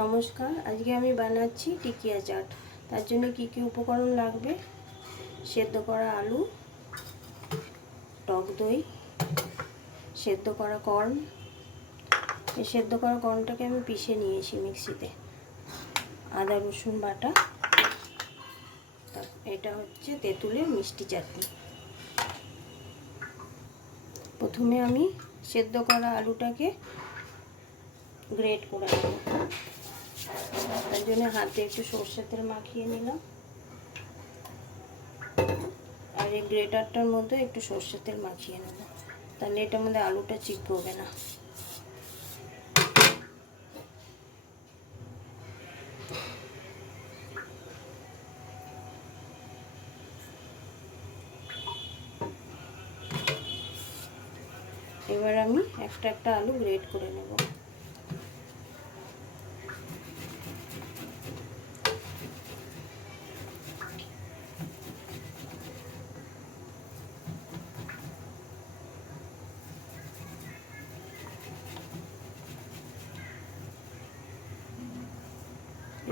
নমস্কার, আজকে আমি বানাচ্ছি টিকিয়া চাট। তার জন্য কি কি উপকরণ লাগবে: সেদ্ধ করা আলু, টক দই, সেদ্ধ করা কর্ন। এই সেদ্ধ করা কর্নটাকে আমি পিষে নিয়েছি মিক্সিতে, আদা রসুন বাটা। এটা হচ্ছে তেঁতুলের মিষ্টি চাটনি। প্রথমে আমি সেদ্ধ করা আলুটাকে গ্রেট করে নেব। তার জন্য হাতে একটু সরষের তেল মাখিয়ে নিলাম, আর এই গ্রেটারটার মধ্যে একটু সরষের তেল মাখিয়ে নেব, তাহলে এটার মধ্যে আলুটা চিপকবে না। এবার আমি একটা একটা আলু গ্রেট করে নেব।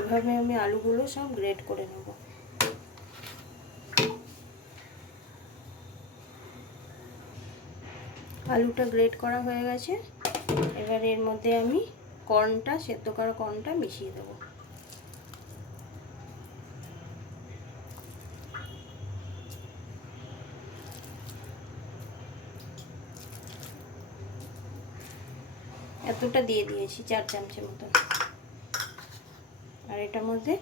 এভাবে আমি আলুগুলো সব গ্রেট করে নেব। আলুটা গ্রেট করা হয়ে গেছে। এবার এর মধ্যে আমি কর্নটা, সেদ্ধ করা কর্নটা মিশিয়ে দেবো। এতটা দিয়ে দিয়েছি, 4 চামচের মতন। আর এটার মধ্যে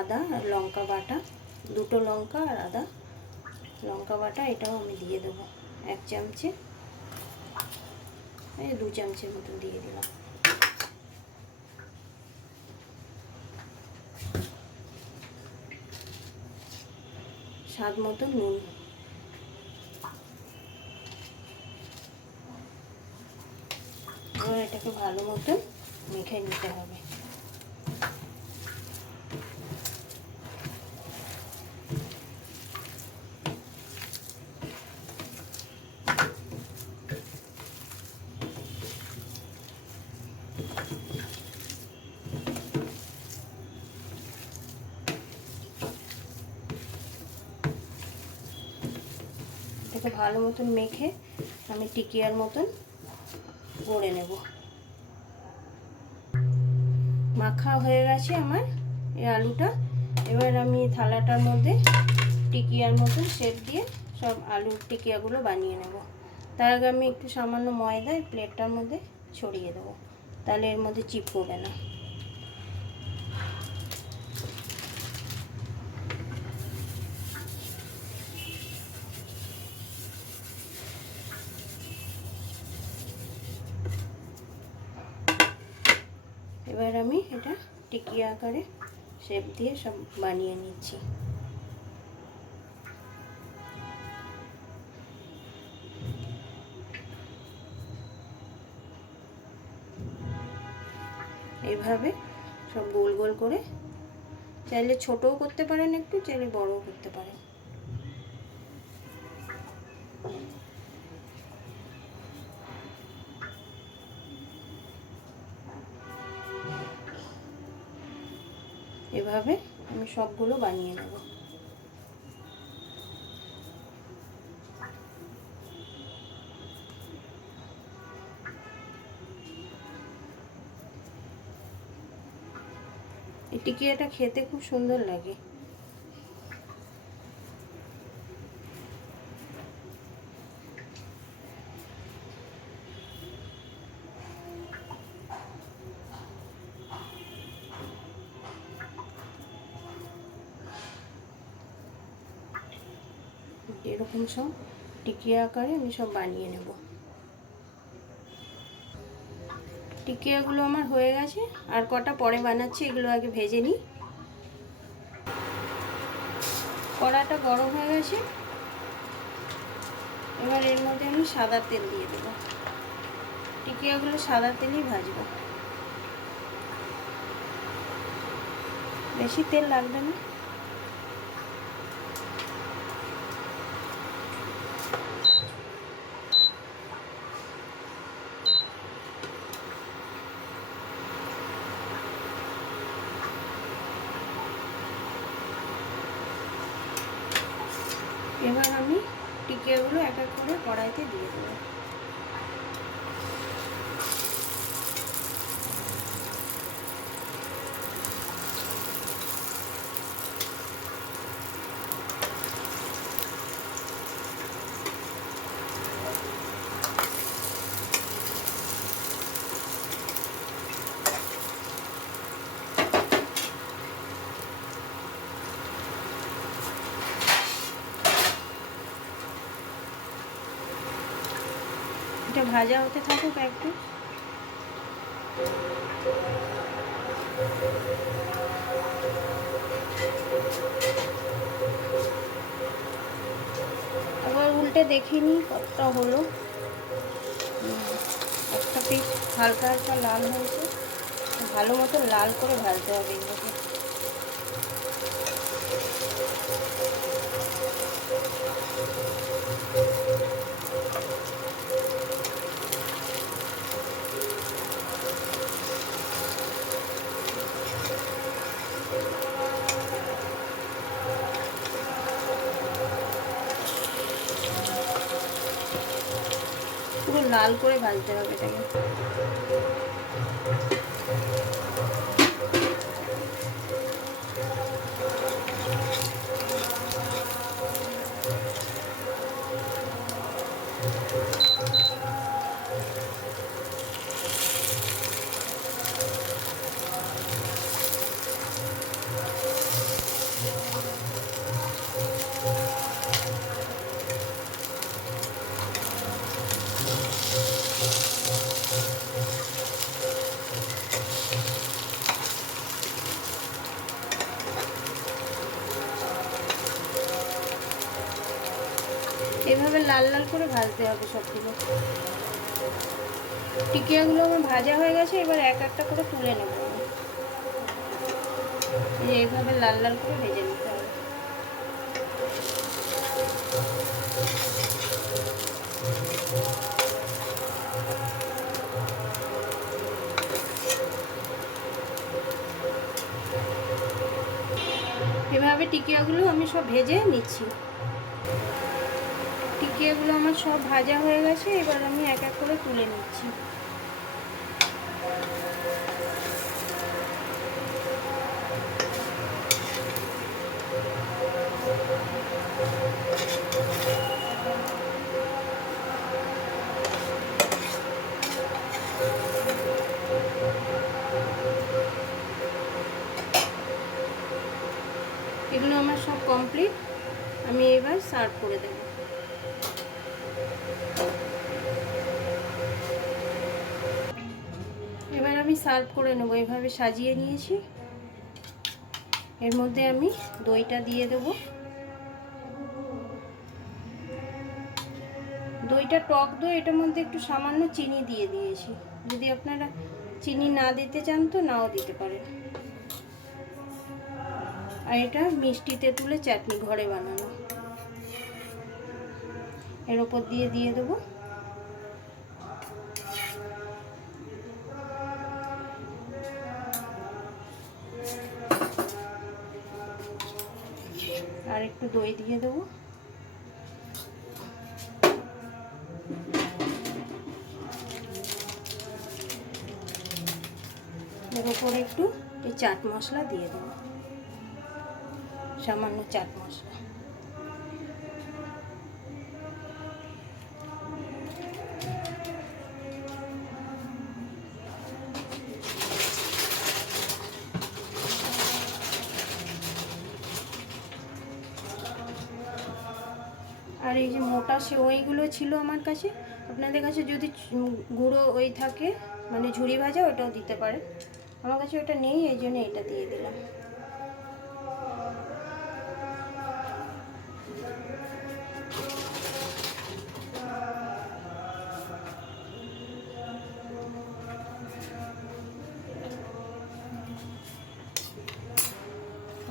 আদা আর লঙ্কা বাটা, দুটো লঙ্কা আর আদা লঙ্কা বাটা, এটাও আমি দিয়ে দেবো 1 চামচে। 2 চামচের মতন দিয়ে দিলাম। স্বাদ মতো নুন। এবার এটাকে ভালো মতন মেখে নিতে হবে। এটাকে ভালো মতন মেখে আমি টিকিয়ার মতন গড়ে নেব। মাখা হয়ে গেছে আমার এই আলুটা। এবার আমি থালাটার মধ্যে টিকিয়ার মতন শেপ দিয়ে সব আলুর টিকিয়াগুলো বানিয়ে নেব। তার আগে আমি একটু সামান্য ময়দা এই প্লেটটার মধ্যে ছড়িয়ে দেবো, তাহলে এর মধ্যে চিপকবে না। এবার আমি এটা টিকিয়া আকারে শেপ দিয়ে সব বানিয়ে নিচ্ছি। এইভাবে সব গোল গোল করে, চাইলে ছোটও করতে পারেন, একটু চাইলে বড়ও করতে পারেন। এভাবে আমি সবগুলো বানিয়ে নেব। এই টিকিয়াটা খেতে খুব সুন্দর লাগে। এরকম সব টিকিয়া আকারে আমি সব বানিয়ে নেব। টিকিয়াগুলো আমার হয়ে গেছে, আর কটা পরে বানাচ্ছি, এগুলো আগে ভেজে নিই। কড়াটা গরম হয়ে গেছে। এবার এর মধ্যে আমি সাদা তেল দিয়ে দেবো। টিকিয়াগুলো সাদা তেলেই ভাজবো, বেশি তেল লাগবে না। এবার আমি টিকিয়াগুলো এক এক করে কড়াইতে দিয়ে দেবো। এটা ভাজা হতে থাকুক একটু। আবার উল্টে দেখিনি কতটা হলো। একটা পিস হালকা হালকা লাল হয়েছে, ভালো মতো লাল করে ভাজতে হবে এগুলোকে। পুরো লাল করে ভাজতে হবে এটাকে। এভাবে লাল লাল করে ভাজতে হবে সবগুলো। টিকিয়াগুলো আমার ভাজা হয়ে গেছে, এবার এক একটা করে তুলে নেব। এইভাবে লাল লাল করে ভেজে নিতে হবে। এভাবে টিকিয়াগুলো আমি সব ভেজে নিচ্ছি। টিকিয়াগুলো আমার সব ভাজা হয়ে গেছে, এবার আমি এক এক করে তুলে নিচ্ছি। এগুলো আমার সব কমপ্লিট, আমি এবার সার্ভ করে দেব। এবার আমি সার্ভ করে নেব। এইভাবে সাজিয়ে নিয়েছি, এর মধ্যে আমি দইটা দিয়ে দেব। দইটা টক দই, এটার মধ্যে একটু সামান্য চিনি দিয়ে দিয়েছি। যদি আপনারা চিনি না দিতে চান তো নাও দিতে পারেন। আর এটা মিষ্টি তেঁতুলের চাটনি ঘরে বানানো, এর ওপর দিয়ে দেবো। আর একটু দই দিয়ে দেবো। এর উপরে একটু এই চাট মশলা দিয়ে দেবো, সামান্য চাট মশলা। আর এই যে মোটা সেওইগুলো ছিল আমার কাছে, আপনাদের কাছে যদি গুঁড়ো ওই থাকে মানে ঝুরি ভাজা, ওটাও দিতে পারেন। আমার কাছে ওটা নেই, এই জন্য এটা দিয়ে দিলাম।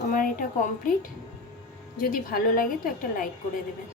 আমার এটা কমপ্লিট। যদি ভালো লাগে তো একটা লাইক করে দেবেন।